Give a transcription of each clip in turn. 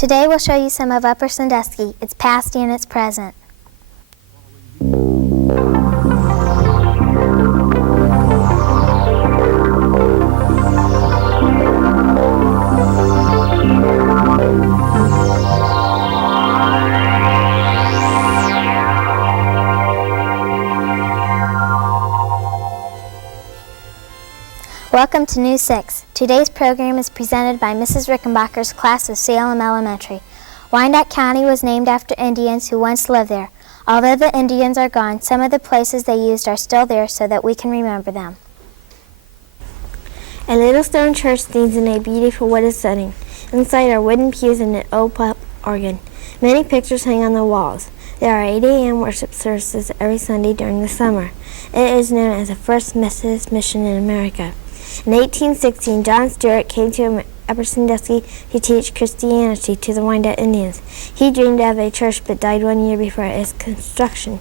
Today we'll show you some of Upper Sandusky, its past and its present. Welcome to News 6. Today's program is presented by Mrs. Rickenbacher's class of Salem Elementary. Wyandotte County was named after Indians who once lived there. Although the Indians are gone, some of the places they used are still there so that we can remember them. A little stone church stands in a beautiful wooded setting. Inside are wooden pews and an old pop organ. Many pictures hang on the walls. There are 8 a.m. worship services every Sunday during the summer. It is known as the first Methodist mission in America. In 1816, John Stewart came to Upper Sandusky to teach Christianity to the Wyandotte Indians. He dreamed of a church but died 1 year before its construction.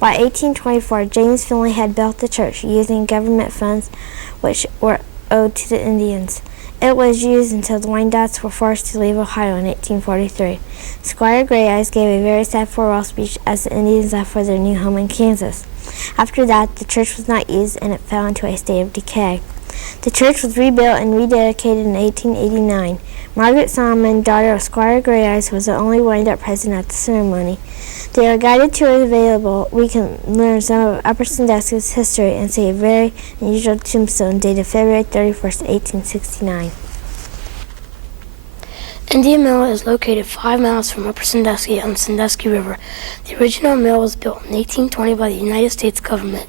By 1824, James Finley had built the church using government funds which were owed to the Indians. It was used until the Wyandottes were forced to leave Ohio in 1843. Squire Gray Eyes gave a very sad farewell speech as the Indians left for their new home in Kansas. After that, the church was not used and it fell into a state of decay. The church was rebuilt and rededicated in 1889. Margaret Solomon, daughter of Squire Gray Eyes, was the only Wyandotte present at the ceremony. There are guided tours available. We can learn some of Upper Sandusky's history and see a very unusual tombstone dated February 31st, 1869. Indian Mill is located 5 miles from Upper Sandusky on the Sandusky River. The original mill was built in 1820 by the United States government.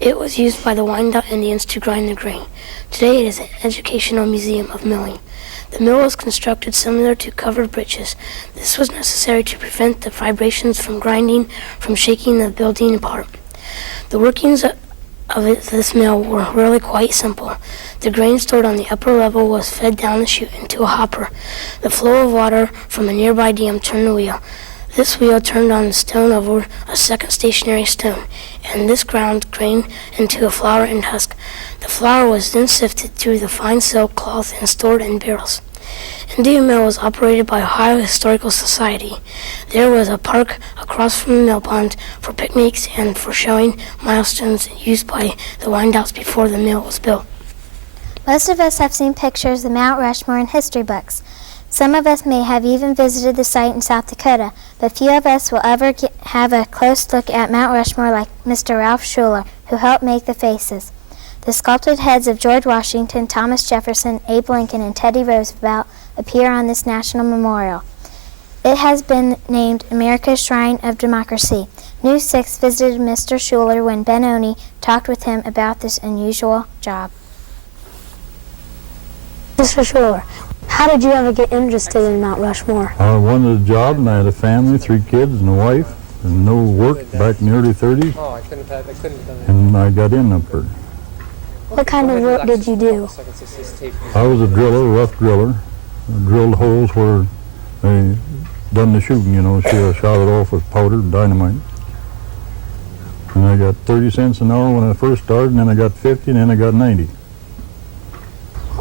It was used by the Wyandotte Indians to grind the grain. Today it is an educational museum of milling. The mill was constructed similar to covered britches. This was necessary to prevent the vibrations from grinding from shaking the building apart. The workings of this mill were really quite simple. The grain stored on the upper level was fed down the chute into a hopper. The flow of water from a nearby dam turned the wheel. This wheel turned on the stone over a second stationary stone, and this ground grain into a flour and husk. The flour was then sifted through the fine silk cloth and stored in barrels. Indian Mill was operated by Ohio Historical Society. There was a park across from the mill pond for picnics and for showing milestones used by the Wyandottes before the mill was built. Most of us have seen pictures of Mount Rushmore in history books. Some of us may have even visited the site in South Dakota, but few of us will ever have a close look at Mount Rushmore like Mr. Ralph Schuler, who helped make the faces. The sculpted heads of George Washington, Thomas Jefferson, Abe Lincoln, and Teddy Roosevelt appear on this national memorial. It has been named America's Shrine of Democracy. News 6 visited Mr. Schuler when Ben Oney talked with him about this unusual job. Mr. Schuler, how did you ever get interested in Mount Rushmore? I wanted a job and I had a family, 3 kids and a wife, and no work back in the early 30s. Oh, I couldn't have done it. And I got in up there. What kind of work did you do? I was a driller, rough driller. I drilled holes where they done the shooting, you know, shot it off with powder and dynamite. And I got 30 cents an hour when I first started, and then I got 50, and then I got 90.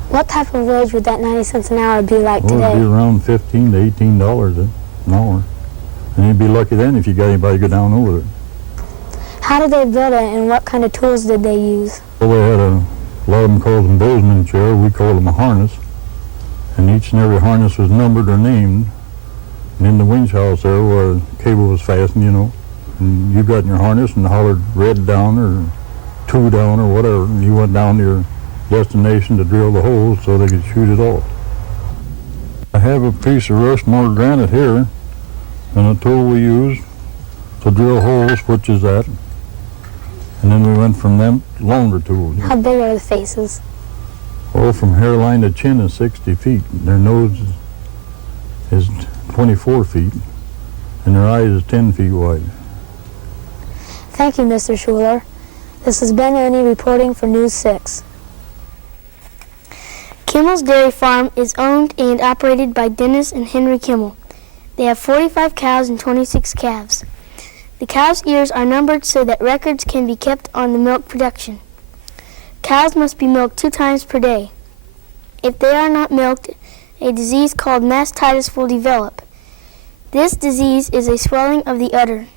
What type of wage would that 90 cents an hour be like Well, today? it'd be around $15 to $18 an hour. And you'd be lucky then if you got anybody to go down over it. How did they build it, and what kind of tools did they use? Well, they had a lot of them called them bozeman chair. We call them a harness. And each and every harness was numbered or named. And in the winch house there where the cable was fastened, you know, and you got in your harness and hollered red down or 2 down or whatever, and you went down to your destination to drill the holes so they could shoot it off. I have a piece of Rushmore granite here and a tool we use to drill holes, which is that. And then we went from them to longer tools. How big are the faces? Oh, from hairline to chin is 60 feet. Their nose is 24 feet, and their eyes is 10 feet wide. Thank you, Mr. Schuler. This is Ben Oney reporting for News 6. Kimmel's Dairy Farm is owned and operated by Dennis and Henry Kimmel. They have 45 cows and 26 calves. The cows' ears are numbered so that records can be kept on the milk production. Cows must be milked 2 times per day. If they are not milked, a disease called mastitis will develop. This disease is a swelling of the udder.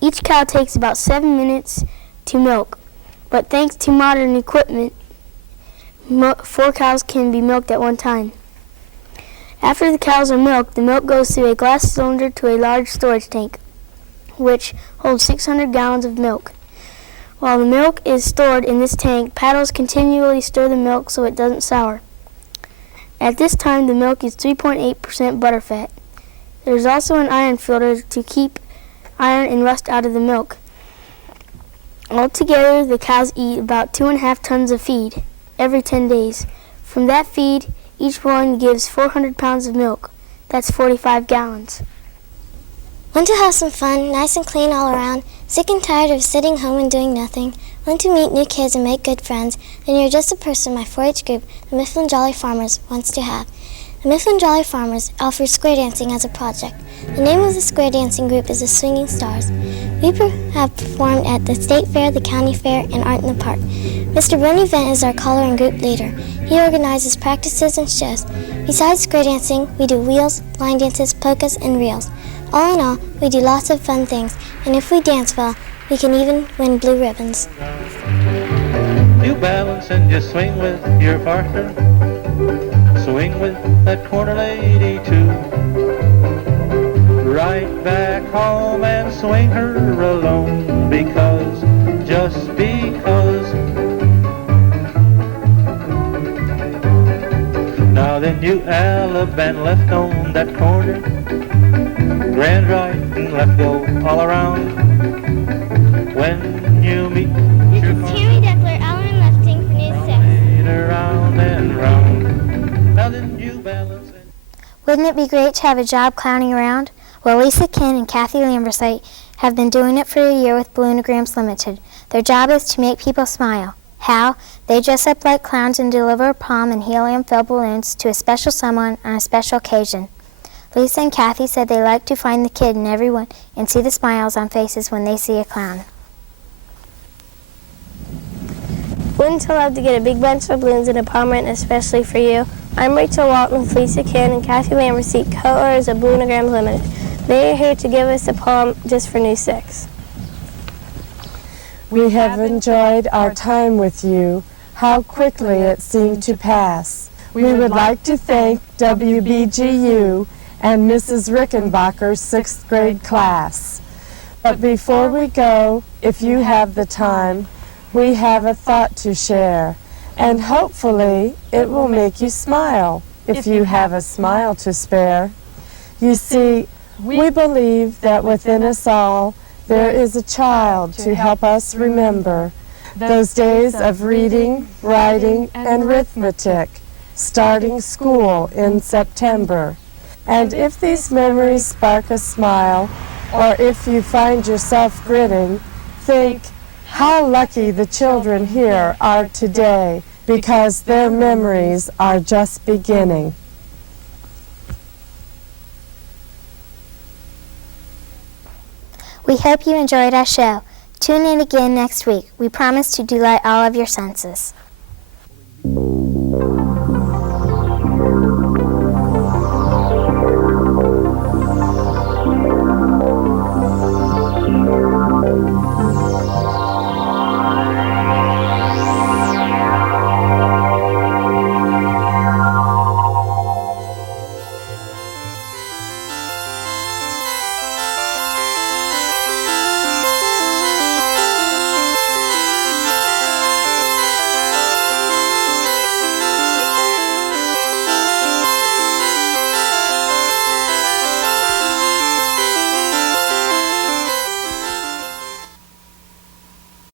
Each cow takes about 7 minutes to milk, but thanks to modern equipment, 4 cows can be milked at one time. After the cows are milked, the milk goes through a glass cylinder to a large storage tank, which holds 600 gallons of milk. While the milk is stored in this tank, paddles continually stir the milk so it doesn't sour. At this time, the milk is 3.8% butterfat. There is also an iron filter to keep iron and rust out of the milk. Altogether, the cows eat about 2.5 tons of feed every 10 days. From that feed, each one gives 400 pounds of milk. That's 45 gallons. Want to have some fun, nice and clean all around, sick and tired of sitting home and doing nothing? Want to meet new kids and make good friends? Then you're just the person my 4-H group, the Mifflin Jolly Farmers, wants to have. The Mifflin Jolly Farmers offers square dancing as a project. The name of the square dancing group is the Swinging Stars. We have performed at the State Fair, the County Fair, and Art in the Park. Mr. Bernie Vent is our caller and group leader. He organizes practices and shows. Besides square dancing, we do wheels, line dances, polkas, and reels. All in all, we do lots of fun things, and if we dance well, we can even win blue ribbons. You balance and just swing with your partner. Swing with that corner lady too. Right back home and swing her alone because, just because. Now then you Alabama left on that corner. Grand right and left go all around. When you meet This is Tammy Deckler, Allen Lefting, News 6. Round and round. Now then you balance and... Wouldn't it be great to have a job clowning around? Well, Lisa Ken and Kathy Lambersite have been doing it for a year with Balloonograms Limited. Their job is to make people smile. How? They dress up like clowns and deliver palm and helium-filled balloons to a special someone on a special occasion. Lisa and Kathy said they like to find the kid in everyone and see the smiles on faces when they see a clown. Wouldn't you love to get a big bunch of balloons in a palm written especially for you? I'm Rachel Walton with Lisa Ken and Kathy Lambersite, co-owners of Balloonograms Limited. They are here to give us a poem just for News 6. We have enjoyed our time with you. How quickly it seemed to pass. We would like to thank WBGU and Mrs. Rickenbacher's 6th grade class. But before we go, if you have the time, we have a thought to share, and hopefully it will make you smile if you have a smile to spare. You see, we believe that within us all there is a child to help us remember those days of reading, writing, and arithmetic, starting school in September. And if these memories spark a smile, or if you find yourself grinning, think how lucky the children here are today, because their memories are just beginning. We hope you enjoyed our show. Tune in again next week. We promise to delight all of your senses.